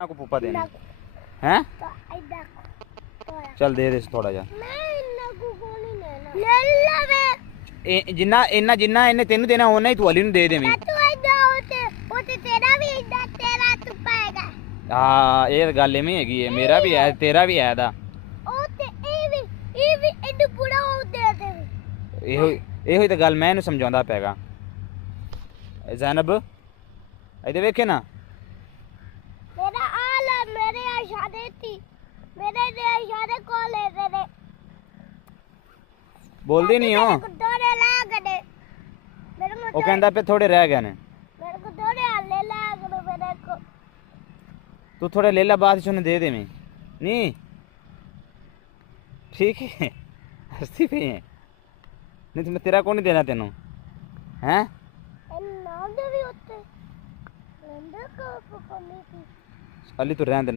को पुप्पा देने हैं। चल दे दे थोड़ा जा जिन्ना इन्ना जिन्ना इन्हें तेन देना उन्ना ही तू अली नूं दे देवीं। हाँ ये गल इवें हैगी है, मेरा भी है तेरा भी है दा यो तो गल मैं समझाता पैगा। ज़ैनब इधर वेखे ना बोलती नहीं हो वो कहता पे थोड़े रह गए ने तू थोड़े ले ला बाद उन्हें दे दे नहीं ठीक है हंसती पे है नहीं तो मैं तेरा कौन नहीं देना तेनों हैं अली तू रहने दे।